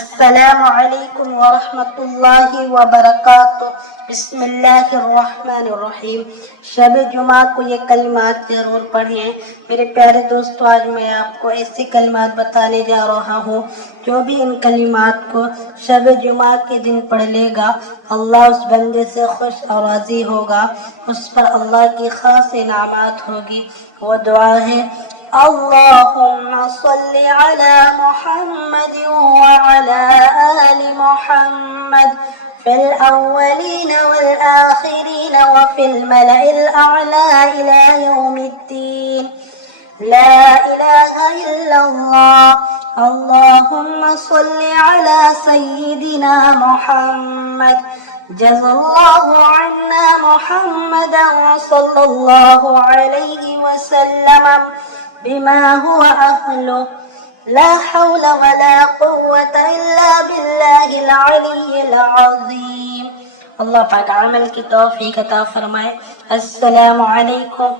अस्सलामु अलैकुम व रहमतुल्लाहि व बरकातुहू। बिस्मिल्लाहिर्रहमानिर्रहीम। शब जुमा को ये कलिमात जरूर पढ़ें। मेरे प्यारे दोस्तों, आज मैं आपको ऐसे कलिमात बताने जा रहा हूँ जो भी इन कलिमात को शब जुमा के दिन पढ़ लेगा, अल्लाह उस बंदे से खुश और राजी होगा, उस पर अल्लाह की खास इनामात होगी। वो दुआ है, अल्लाहुम्मा सल्ली अला मुहम्मद व अला आलि मुहम्मद फिल अव्वलीन वल आखिरीन व फिल मलइल अअला इला यौमिद्दीन। ला इलाहा इल्लल्लाह। अल्लाहुम्मा सल्ली अला सय्यिदिना मुहम्मद जज़ल्लाहु अन्ना मुहम्मदन सल्लल्लाहु अलैहि वसल्लम बिमा हुवा अहलुहु। ला हौला वला कुव्वता इल्ला बिल्लाहिल अलिय्यिल अज़ीम। अल्लाह पाक अमल की तौफीक अता फरमाए। अस्सलामु अलैकुम।